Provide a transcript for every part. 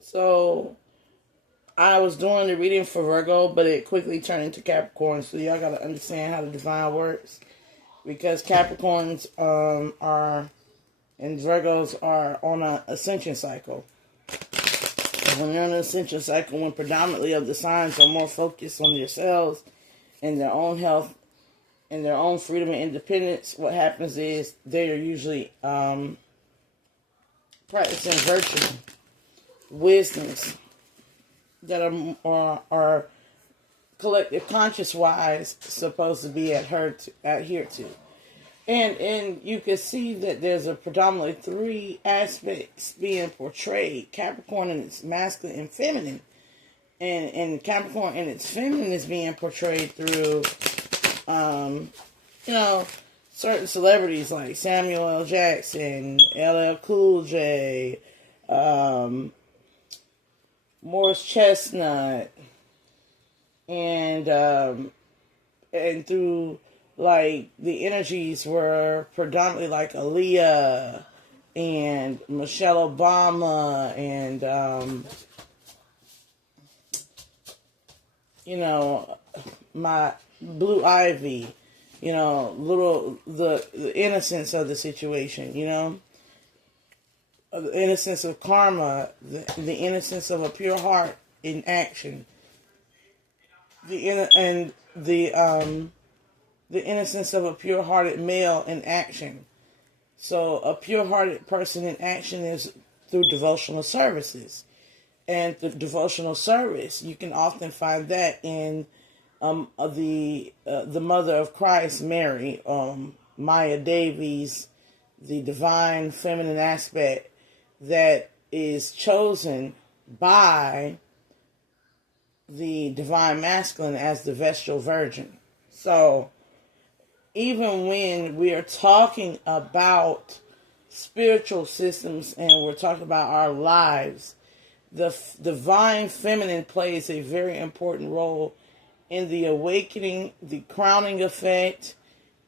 So I was doing the reading for Virgo, but it quickly turned into Capricorn. So y'all got to understand how the divine works, because Capricorns are and Virgos are on an ascension cycle. When they're on an ascension cycle, when predominantly of the signs are more focused on themselves and their own health and their own freedom and independence, what happens is they are usually practicing virtue, wisdoms that are collective conscious wise supposed to be adhered to. And you can see that there's a predominantly three aspects being portrayed. Capricorn in its masculine and feminine. And Capricorn in its feminine is being portrayed through, certain celebrities like Samuel L. Jackson, LL Cool J, Morris Chestnut, and through, like, the energies were predominantly like Aaliyah and Michelle Obama and, my Blue Ivy, the innocence of the situation, the innocence of karma, the innocence of a pure heart in action, the innocence of a pure-hearted male in action. So a pure-hearted person in action is through devotional services. And the devotional service, you can often find that in the mother of Christ, Mary, Maya Davies, the divine feminine aspect that is chosen by the divine masculine as the Vestal Virgin. So even when we are talking about spiritual systems and we're talking about our lives, the divine feminine plays a very important role in the awakening, the crowning effect,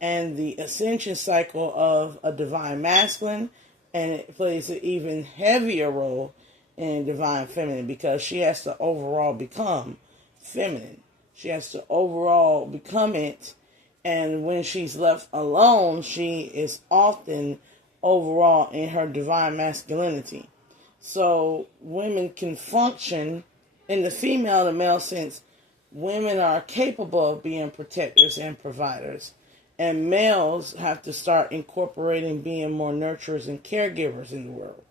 and the ascension cycle of a divine masculine, and it plays an even heavier role in divine feminine because she has to overall become feminine. She has to overall become it. And when she's left alone, she is often overall in her divine masculinity. So women can function in the female and male sense. Women are capable of being protectors and providers. And males have to start incorporating being more nurturers and caregivers in the world.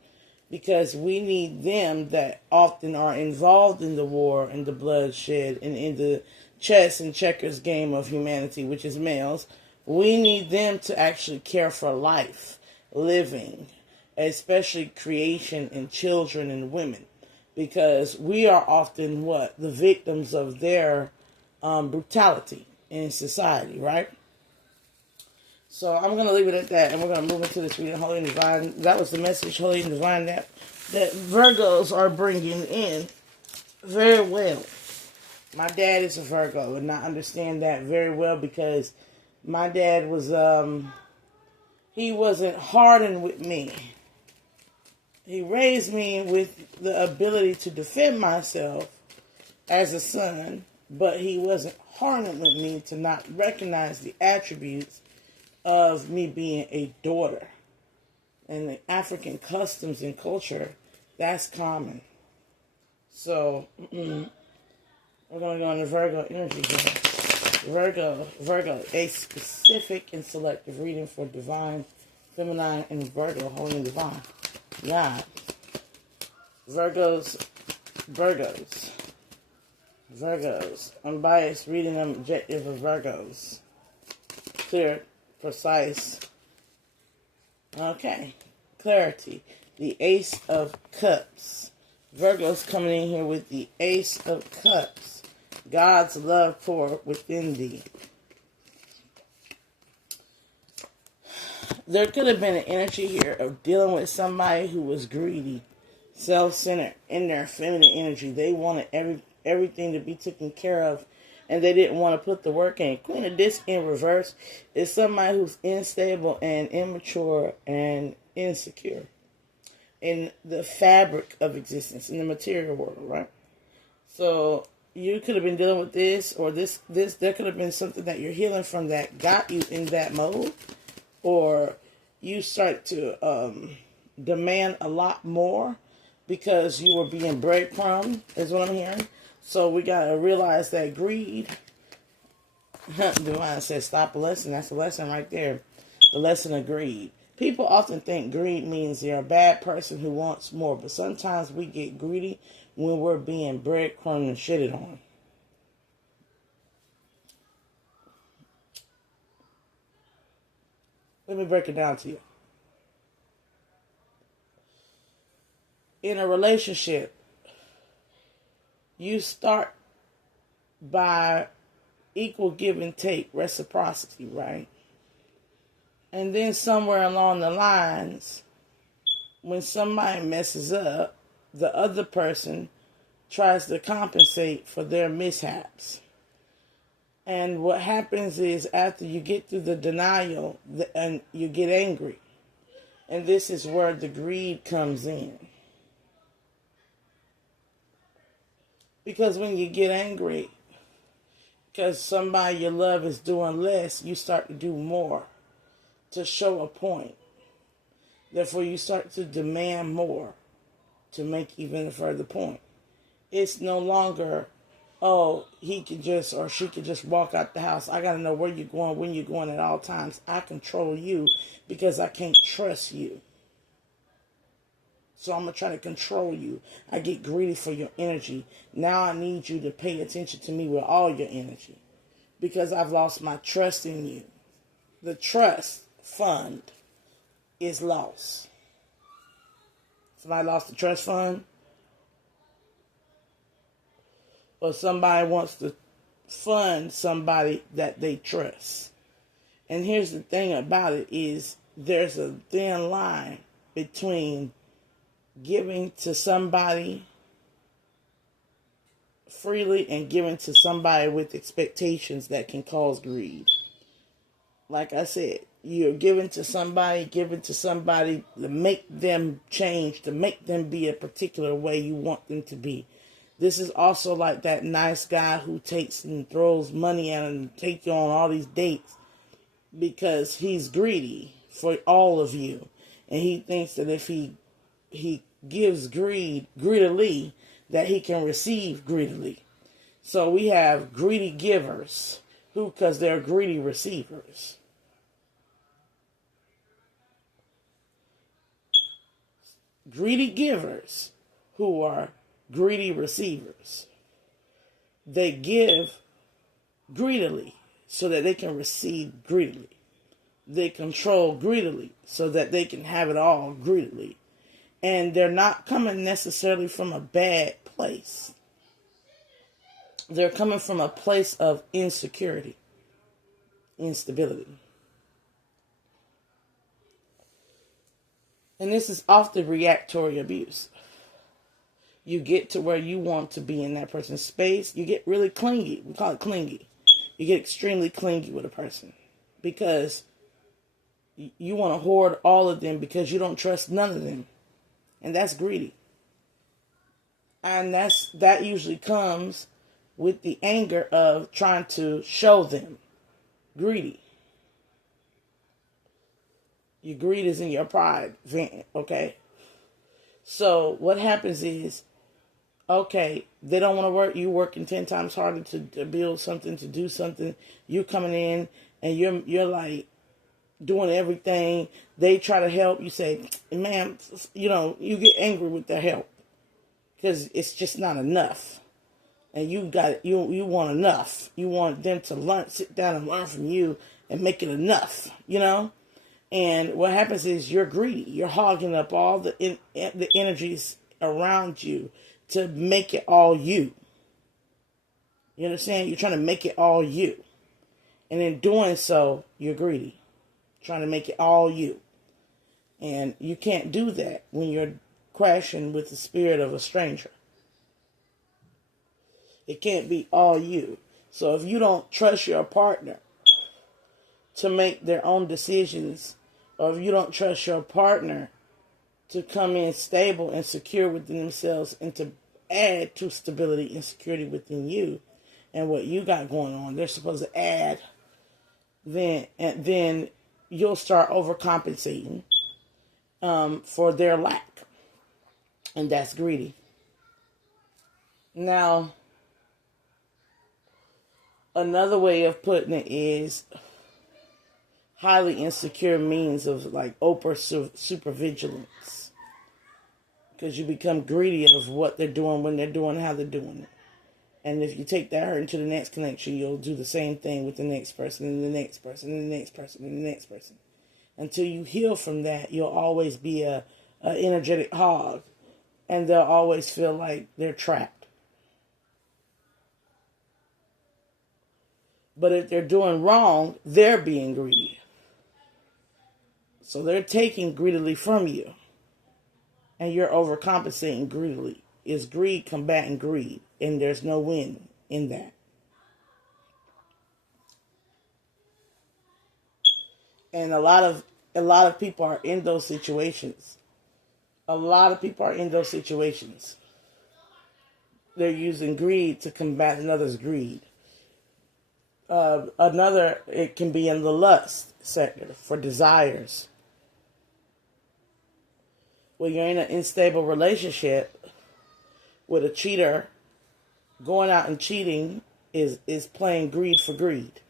Because we need them that often are involved in the war and the bloodshed and in the chess and checkers game of humanity, which is males. We need them to actually care for life, living, especially creation and children and women, because we are often the victims of their brutality in society, right? So I'm going to leave it at that, and we're going to move into this reading, Holy and Divine. That was the message, Holy and Divine, that Virgos are bringing in very well. My dad is a Virgo, and I understand that very well because my dad was, he wasn't hardened with me. He raised me with the ability to defend myself as a son, but he wasn't hardened with me to not recognize the attributes of me being a daughter. And the African customs and culture, that's common. So, we're going to go into Virgo energy here. Virgo, a specific and selective reading for divine, feminine, and Virgo, holy and divine. Yeah. Virgos. Unbiased reading and objective of Virgos. Clear, precise. Okay. Clarity. The Ace of Cups. Virgo's coming in here with the Ace of Cups. God's love pour within thee. There could have been an energy here of dealing with somebody who was greedy, self-centered in their feminine energy. They wanted everything to be taken care of, and they didn't want to put the work in. Queen of Discs in reverse is somebody who's unstable and immature and insecure. in the fabric of existence, in the material world, right? So you could have been dealing with this, or this. There could have been something that you're healing from that got you in that mode, or you start to demand a lot more because you were being breadcrumbed, is what I'm hearing. So we got to realize that greed, Divine says, stop a lesson. That's a lesson right there. The lesson of greed. People often think greed means you're a bad person who wants more, but sometimes we get greedy when we're being breadcrumbed and shitted on. Let me break it down to you. In a relationship, you start by equal give and take, reciprocity, right? And then somewhere along the lines, when somebody messes up, the other person tries to compensate for their mishaps. And what happens is after you get through the denial, and you get angry. And this is where the greed comes in. Because when you get angry, because somebody you love is doing less, you start to do more to show a point. Therefore, you start to demand more to make even a further point. It's no longer, oh, he could just, or she could just walk out the house. I got to know where you're going, when you're going at all times. I control you because I can't trust you. So I'm going to try to control you. I get greedy for your energy. Now I need you to pay attention to me with all your energy because I've lost my trust in you. The trust fund is lost. Somebody lost the trust fund? Or somebody wants to fund somebody that they trust. And here's the thing about it is there's a thin line between giving to somebody freely and giving to somebody with expectations that can cause greed. Like I said, you're giving to somebody to make them change, to make them be a particular way you want them to be. This is also like that nice guy who takes and throws money at and takes you on all these dates because he's greedy for all of you. And he thinks that if he gives greedily, that he can receive greedily. So we have greedy givers who, because they're greedy receivers. Greedy givers who are greedy receivers. They give greedily so that they can receive greedily. They control greedily so that they can have it all greedily. And they're not coming necessarily from a bad place. They're coming from a place of insecurity, instability. And this is often reactory abuse. You get to where you want to be in that person's space. You get really clingy. We call it clingy. You get extremely clingy with a person because you want to hoard all of them because you don't trust none of them. And that's greedy. And that usually comes with the anger of trying to show them greedy. Your greed is in your pride, okay? So what happens is, okay, they don't want to work. You working 10 times harder to build something, to do something. You coming in and you're like doing everything. They try to help. You say, man, you get angry with their help because it's just not enough. And you want enough. You want them to sit down and learn from you and make it enough, And what happens is you're greedy. You're hogging up all the energies around you to make it all you. You understand? You're trying to make it all you. And in doing so, you're greedy. Trying to make it all you. And you can't do that when you're crashing with the spirit of a stranger. It can't be all you. So if you don't trust your partner to make their own decisions, or if you don't trust your partner to come in stable and secure within themselves and to add to stability and security within you and what you got going on. They're supposed to add. Then you'll start overcompensating for their lack. And that's greedy. Now, another way of putting it is highly insecure means of like over supervigilance. Because you become greedy of what they're doing, when they're doing, how they're doing it. And if you take that hurt into the next connection, you'll do the same thing with the next person and the next person and the next person and the next person. Until you heal from that, you'll always be a energetic hog. And they'll always feel like they're trapped. But if they're doing wrong, they're being greedy. So they're taking greedily from you. And you're overcompensating greedily. Is greed combating greed? And there's no win in that. And a lot of people are in those situations. A lot of people are in those situations. They're using greed to combat another's greed. It can be in the lust sector for desires. When you're in an unstable relationship with a cheater, going out and cheating is playing greed for greed.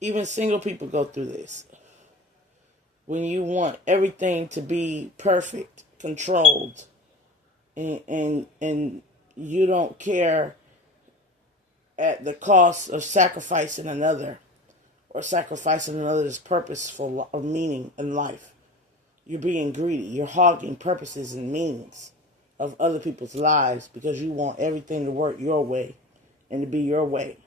Even single people go through this. When you want everything to be perfect, controlled, and you don't care at the cost of sacrificing another or sacrificing another's purposeful of meaning in life. You're being greedy. You're hogging purposes and meanings of other people's lives because you want everything to work your way and to be your way.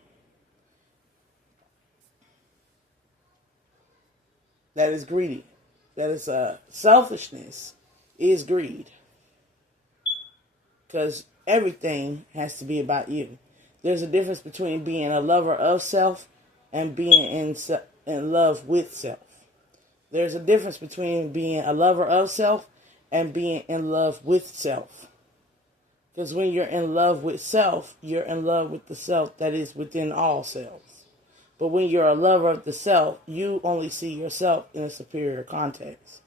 That is greedy. That is selfishness is greed. Because everything has to be about you. There's a difference between being a lover of self and being in love with self. There's a difference between being a lover of self and being in love with self. Because when you're in love with self, you're in love with the self that is within all selves. But when you're a lover of the self, you only see yourself in a superior context.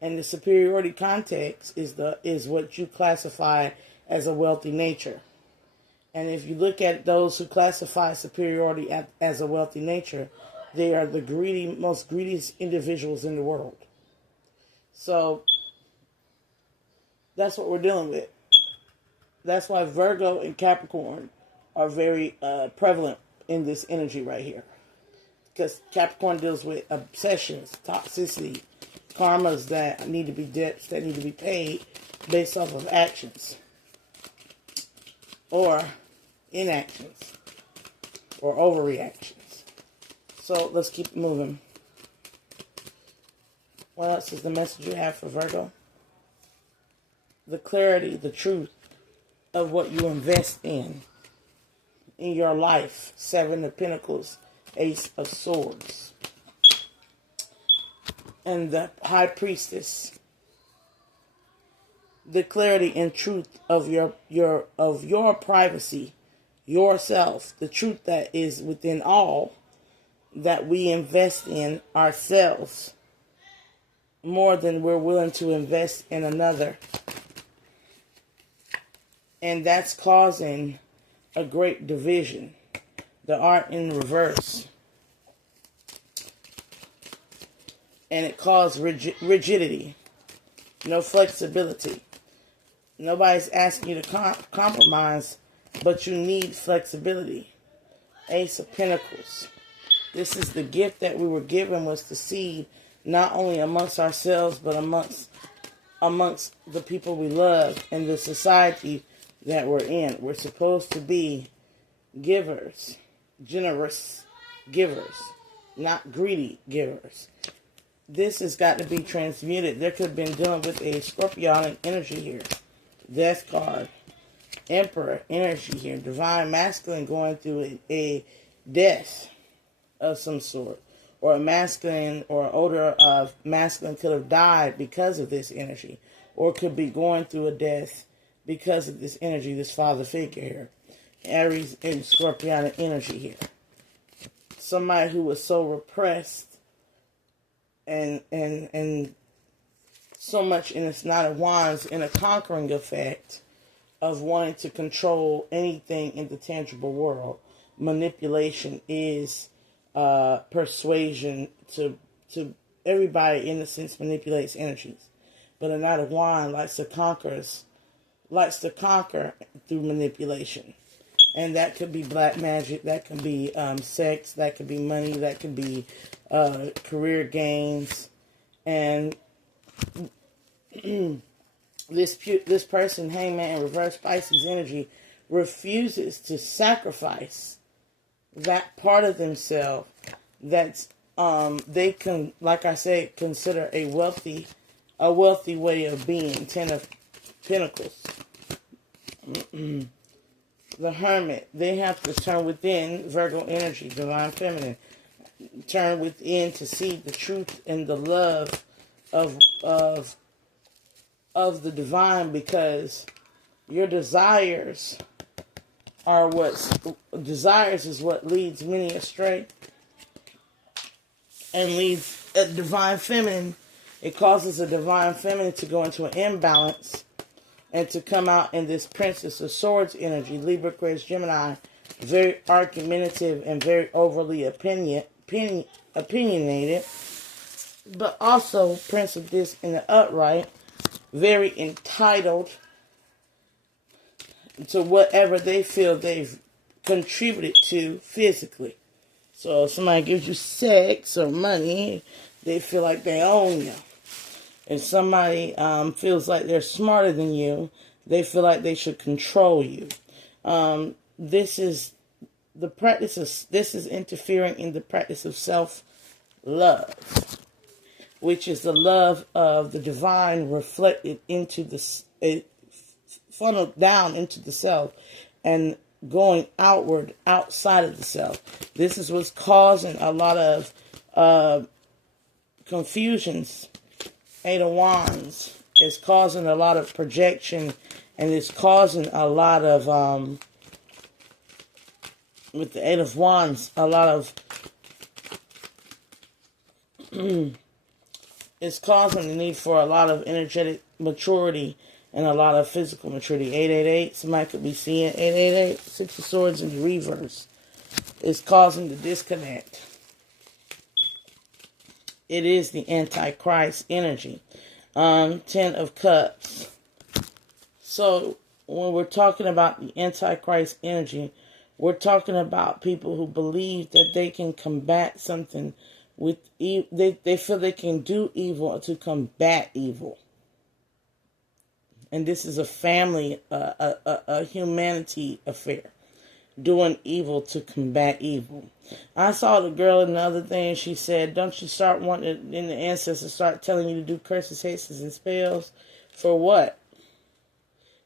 And the superiority context is what you classify as a wealthy nature. And if you look at those who classify superiority as a wealthy nature, they are the most greediest individuals in the world. So that's what we're dealing with. That's why Virgo and Capricorn are very prevalent in this energy right here. Because Capricorn deals with obsessions, toxicity, karmas that need to be debts that need to be paid based off of actions or inactions or overreactions. So let's keep moving. What else is the message you have for Virgo? The clarity, the truth of what you invest in your life. 7 of Pentacles, Ace of Swords. And the High Priestess. The clarity and truth of your privacy, yourself, the truth that is within all, that we invest in ourselves more than we're willing to invest in another. And that's causing a great division. The art in reverse. And it caused rigidity. No flexibility. Nobody's asking you to compromise, but you need flexibility. Ace of Pentacles. This is the gift that we were given, was to see not only amongst ourselves, but amongst the people we love and the society that we're in. We're supposed to be givers, generous givers, not greedy givers. This has got to be transmuted. There could have been dealing with a scorpionic energy here. Death card. Emperor energy here. Divine masculine going through a death of some sort. or a masculine or older masculine could have died because of this energy, or could be going through a death because of this energy, this father figure here. Aries and Scorpionic energy here. Somebody who was so repressed and so much in this Knight of Wands in a conquering effect of wanting to control anything in the tangible world. Manipulation is persuasion to everybody, in a sense, manipulates energies. But a Knight of Wands likes to conquer through manipulation. And that could be black magic, that could be sex, that could be money, that could be career gains. And this person, Hangman in reverse Pisces energy, refuses to sacrifice that part of themselves that's they can, like I said, consider a wealthy way of being. 10 of Pentacles. The Hermit, they have to turn within, Virgo energy, Divine Feminine, turn within to see the truth and the love of the divine, because your desires is what leads many astray and leads a Divine Feminine. It causes a Divine Feminine to go into an imbalance and to come out in this Princess of Swords energy, Libra, Aquarius, Gemini, very argumentative and very overly opinionated, but also Prince of Disc in the upright, very entitled to whatever they feel they've contributed to physically. So if somebody gives you sex or money, they feel like they own you. If somebody feels like they're smarter than you, they feel like they should control you. This is interfering in the practice of self-love, which is the love of the divine reflected into funneled down into the self and going outward, outside of the self. This is what's causing a lot of confusions. 8 of Wands is causing a lot of projection, and it's causing a lot of, with the 8 of Wands, a lot of, it's causing the need for a lot of energetic maturity and a lot of physical maturity. 888, somebody could be seeing 888, 6 of Swords in the reverse. It's causing the disconnect. It is the Antichrist energy. 10 of Cups. So when we're talking about the Antichrist energy, we're talking about people who believe that they can combat something with they feel they can do evil to combat evil. And this is a family, a humanity affair. Doing evil to combat evil. I saw the girl in the other thing. She said, don't you start wanting in the ancestors start telling you to do curses, hexes, and spells? For what?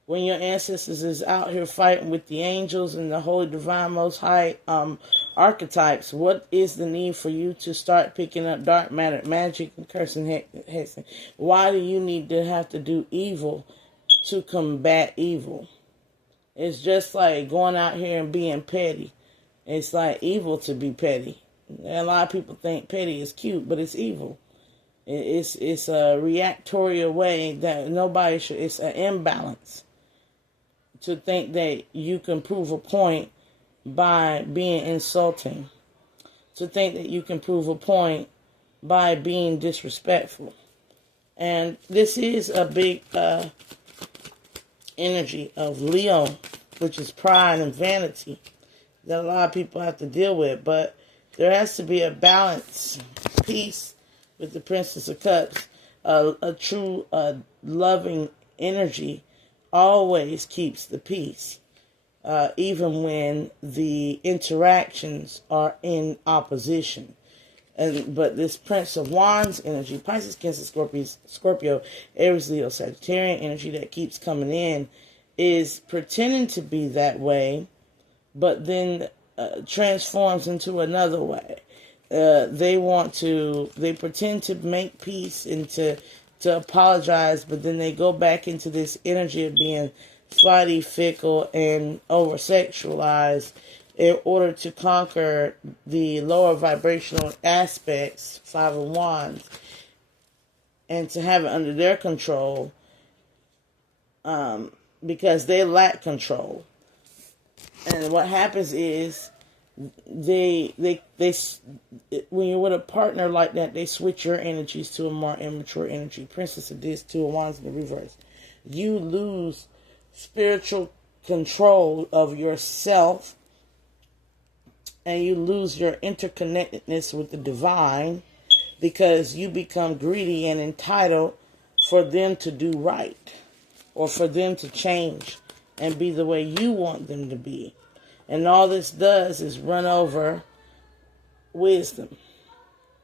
When your ancestors is out here fighting with the angels and the holy, divine, most high archetypes, what is the need for you to start picking up dark matter, magic, and cursing, hexing? Why do you need to have to do evil to combat evil? It's just like going out here and being petty. It's like evil to be petty. And a lot of people think petty is cute, but it's evil. It's a reactorial way that nobody should. It's an imbalance to think that you can prove a point by being insulting. To think that you can prove a point by being disrespectful. And this is a big energy of Leo, which is pride and vanity, that a lot of people have to deal with. But there has to be a balance, peace with the Princess of Cups. A true loving energy always keeps the peace, even when the interactions are in opposition. But this Prince of Wands energy, Pisces, Cancer, Scorpio, Aries, Leo, Sagittarian energy that keeps coming in is pretending to be that way, but then transforms into another way. they pretend to make peace and to apologize, but then they go back into this energy of being flighty, fickle, and over-sexualized in order to conquer the lower vibrational aspects, Five of Wands, and to have it under their control, because they lack control. And what happens is they when you're with a partner like that, they switch your energies to a more immature energy. Princess of Discs, Two of Wands in the reverse. You lose spiritual control of yourself, and you lose your interconnectedness with the divine, because you become greedy and entitled for them to do right, or for them to change and be the way you want them to be. And all this does is run over wisdom.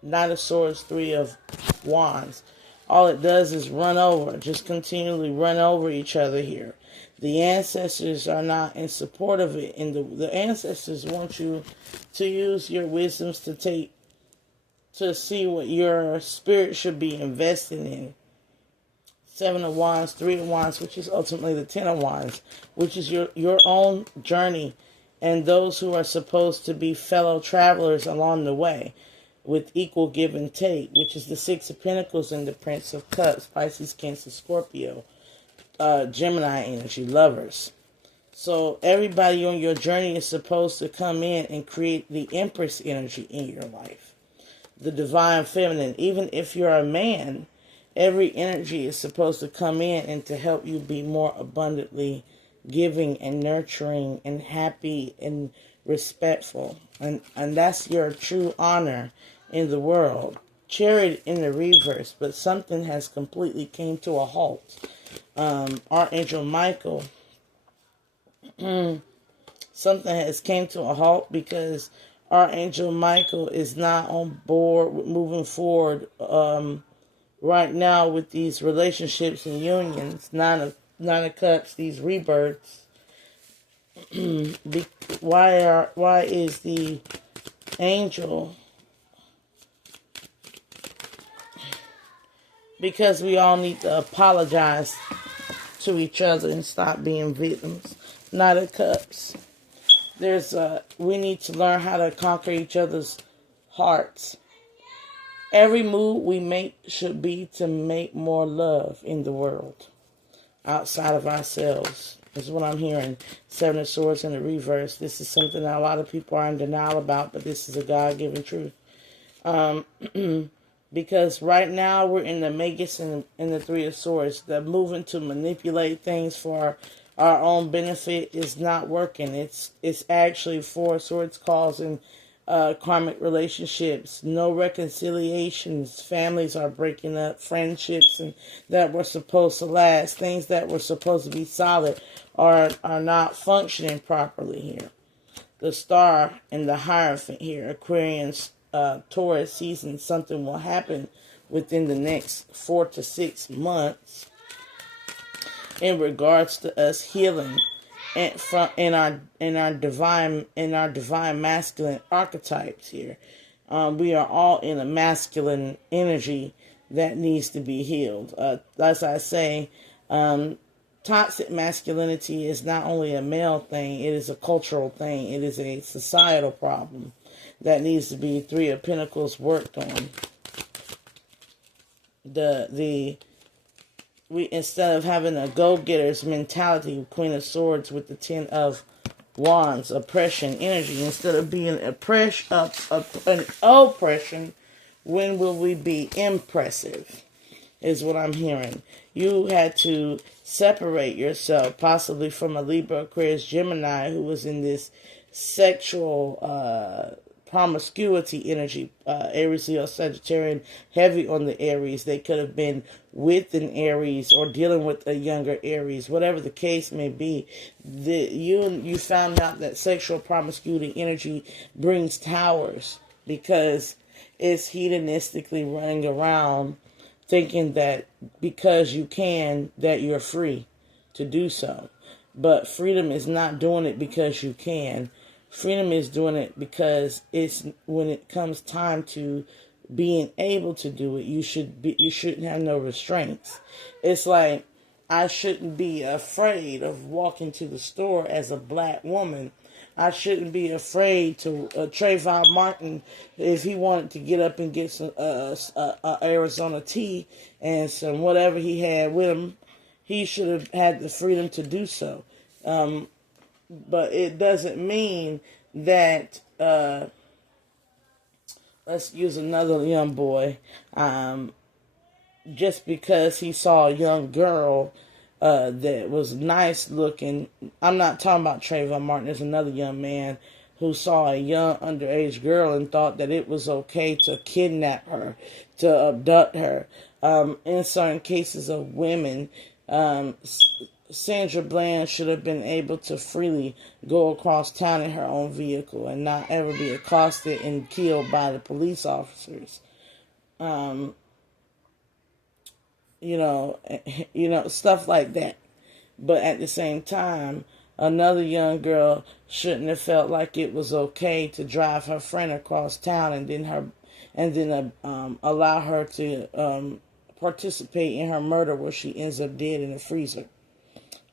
Knight of Swords, Three of Wands. All it does is run over, just continually run over each other here. The ancestors are not in support of it, and the ancestors want you to use your wisdoms to see what your spirit should be investing in. Seven of Wands, Three of Wands, which is ultimately the Ten of Wands, which is your own journey, and those who are supposed to be fellow travelers along the way with equal give and take, which is the Six of Pentacles and the Prince of Cups, Pisces, Cancer, Scorpio, Gemini energy, lovers. So everybody on your journey is supposed to come in and create the Empress energy in your life, the divine feminine. Even if you're a man, every energy is supposed to come in and to help you be more abundantly giving and nurturing and happy and respectful. And that's your true honor in the world. Chariot in the reverse, but something has completely came to a halt. Archangel Michael, something has came to a halt because Archangel Michael is not on board with moving forward right now with these relationships and unions. Nine of Cups, these rebirths. Why is the angel? Because we all need to apologize to each other and stop being victims. Knight of Cups. We need to learn how to conquer each other's hearts. Every move we make should be to make more love in the world outside of ourselves. Is what I'm hearing. Seven of Swords in the reverse. This is something that a lot of people are in denial about, but this is a God-given truth. Because right now we're in the Magus and the Three of Swords. The moving to manipulate things for our own benefit is not working. It's actually Four of Swords causing karmic relationships, no reconciliations, families are breaking up, friendships and that were supposed to last, things that were supposed to be solid are not functioning properly here. The Star and the Hierophant here, Aquarians, Taurus season, something will happen within the next 4 to 6 months in regards to us healing and from in our divine masculine archetypes here. We are all in a masculine energy that needs to be healed. As I say, toxic masculinity is not only a male thing, it is a cultural thing. It is a societal problem that needs to be Three of Pentacles worked on. We instead of having a go-getter's mentality, Queen of Swords with the Ten of Wands, oppression energy, instead of being an oppression, when will we be impressive? Is what I'm hearing. You had to separate yourself, possibly from a Libra, Aquarius, Gemini, who was in this sexual promiscuity energy, Aries, Leo, Sagittarian, heavy on the Aries. They could have been with an Aries or dealing with a younger Aries, whatever the case may be. You found out that sexual promiscuity energy brings towers because it's hedonistically running around thinking that because you can, that you're free to do so. But freedom is not doing it because you can. Freedom is doing it because it's when it comes time to being able to do it, you shouldn't have no restraints. It's like I shouldn't be afraid of walking to the store as a black woman. I shouldn't be afraid to Trayvon Martin, if he wanted to get up and get some Arizona tea and some whatever he had with him, he should have had the freedom to do so. But it doesn't mean that, let's use another young boy, just because he saw a young girl that was nice looking. I'm not talking about Trayvon Martin. There's another young man who saw a young underage girl and thought that it was okay to kidnap her, to abduct her. In certain cases of women, Sandra Bland should have been able to freely go across town in her own vehicle and not ever be accosted and killed by the police officers. Stuff like that. But at the same time, another young girl shouldn't have felt like it was okay to drive her friend across town and then allow her to participate in her murder where she ends up dead in the freezer.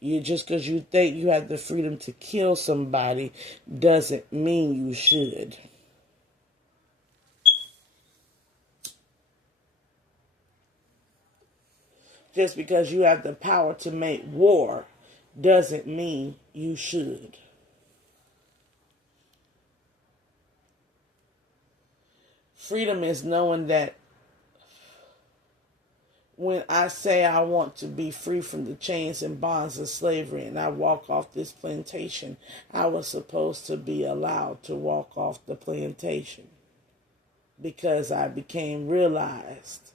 Just because you think you have the freedom to kill somebody doesn't mean you should. Just because you have the power to make war doesn't mean you should. Freedom is knowing that when I say I want to be free from the chains and bonds of slavery and I walk off this plantation, I was supposed to be allowed to walk off the plantation because I became realized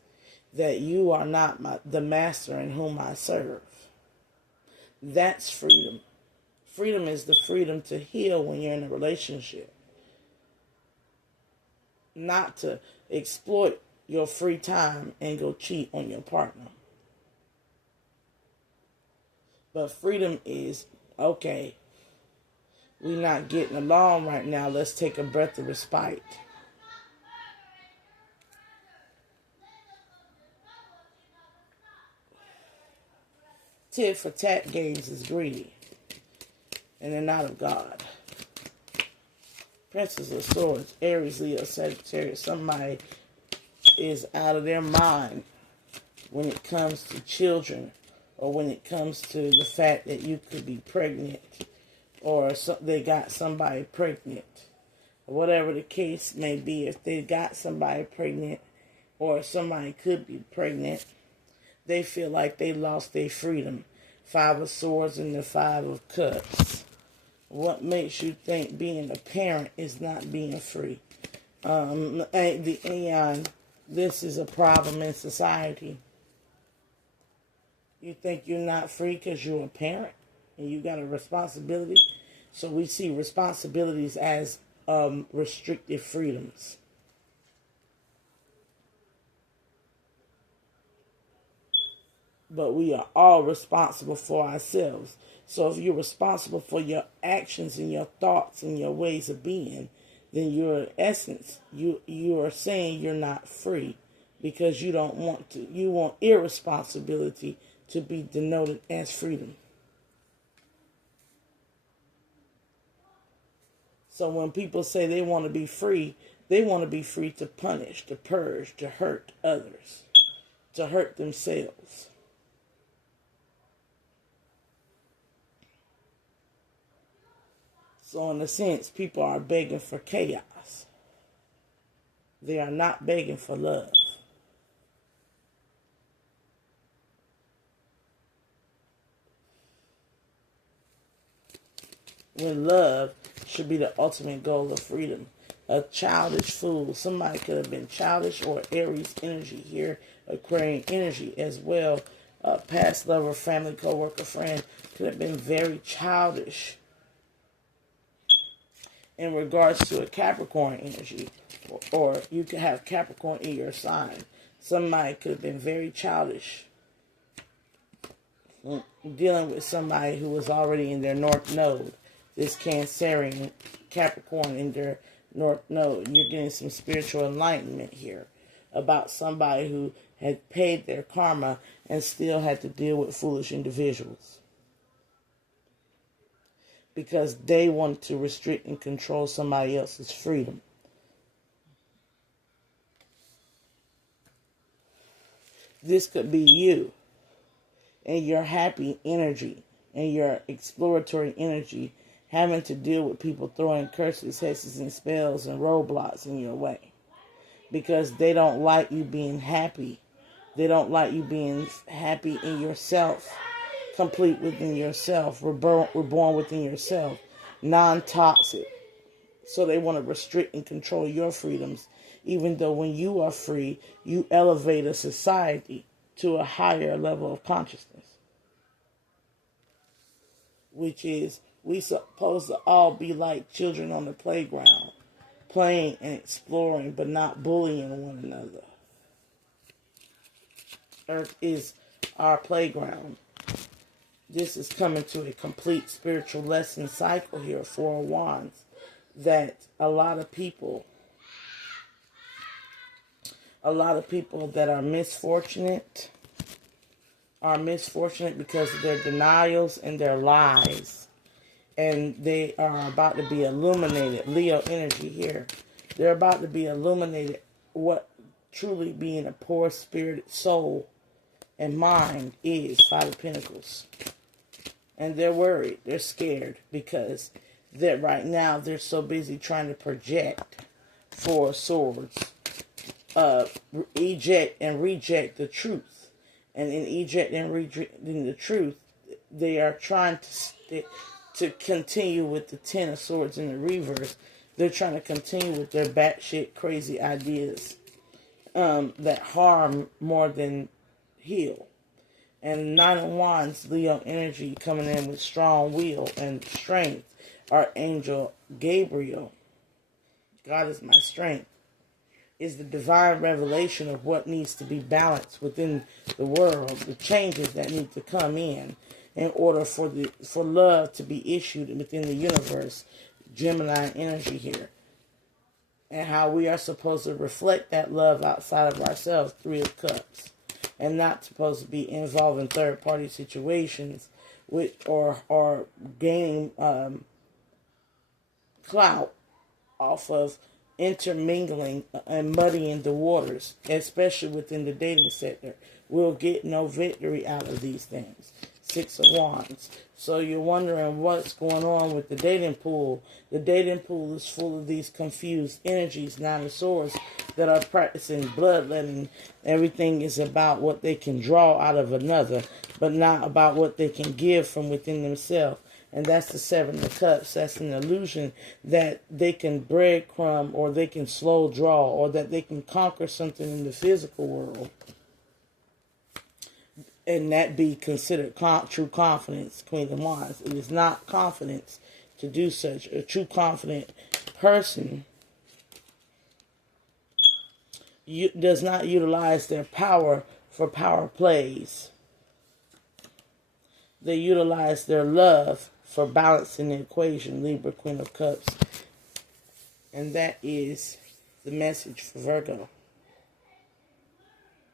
that you are not the master in whom I serve. That's freedom. Freedom is the freedom to heal when you're in a relationship. Not to exploit your free time and go cheat on your partner. But freedom is, okay, we're not getting along right now. Let's take a breath of respite. Tit for tat games is greedy, and they're not of God. Princess of Swords, Aries, Leo, Sagittarius. Somebody is out of their mind when it comes to children, or when it comes to the fact that you could be pregnant, or they got somebody pregnant. Whatever the case may be, if they got somebody pregnant, or somebody could be pregnant, they feel like they lost their freedom. 5 of Swords and the 5 of Cups. What makes you think being a parent is not being free? The Aeon, this is a problem in society. You think you're not free because you're a parent and you got a responsibility? So we see responsibilities as restricted freedoms. But we are all responsible for ourselves. So if you're responsible for your actions and your thoughts and your ways of being, then you're, in essence, you are saying you're not free because you don't want to. You want irresponsibility to be denoted as freedom. So when people say they want to be free, they want to be free to punish, to purge, to hurt others, to hurt themselves. So in a sense, people are begging for chaos. They are not begging for love. When love should be the ultimate goal of freedom. A childish fool. Somebody could have been childish, or Aries energy here, Aquarian energy as well. A past lover, family, co-worker, friend could have been very childish in regards to a Capricorn energy, or you could have Capricorn in your sign. Somebody could have been very childish dealing with somebody who was already in their North Node. This Cancerian Capricorn in their North Node. You're getting some spiritual enlightenment here about somebody who had paid their karma and still had to deal with foolish individuals because they wanted to restrict and control somebody else's freedom. This could be you and your happy energy and your exploratory energy having to deal with people throwing curses, hexes, and spells and roadblocks in your way because they don't like you being happy. They don't like you being happy in yourself, complete within yourself, reborn within yourself, non-toxic. So they want to restrict and control your freedoms, even though when you are free, you elevate a society to a higher level of consciousness, which is we supposed to all be like children on the playground, playing and exploring, but not bullying one another. Earth is our playground. This is coming to a complete spiritual lesson cycle here, Four of Wands, that a lot of people that are misfortunate because of their denials and their lies. And they are about to be illuminated. Leo energy here. They're about to be illuminated what truly being a poor spirited soul and mind is. Five of Pentacles. And they're worried. They're scared because right now they're so busy trying to project Four of Swords. Eject and reject the truth. And in eject and rejecting the truth, they are trying to continue with the Ten of Swords in the reverse. They're trying to continue with their batshit crazy ideas that harm more than heal. And Nine of Wands, Leo energy coming in with strong will and strength. Archangel Gabriel, God is my strength, is the divine revelation of what needs to be balanced within the world, the changes that need to come in order for love to be issued within the universe. Gemini energy here. And how we are supposed to reflect that love outside of ourselves, Three of Cups. And not supposed to be involved in third-party situations or gaining clout off of intermingling and muddying the waters, especially within the dating sector. We'll get no victory out of these things. Six of Wands. So you're wondering what's going on with the dating pool. The dating pool is full of these confused energies, Nine of Swords, that are practicing bloodletting. Everything is about what they can draw out of another, but not about what they can give from within themselves. And that's the Seven of Cups. That's an illusion that they can breadcrumb or they can slow draw or that they can conquer something in the physical world. And that be considered true confidence, Queen of Wands. It is not confidence to do such. A true confident person does not utilize their power for power plays. They utilize their love for balancing the equation. Libra, Queen of Cups. And that is the message for Virgo.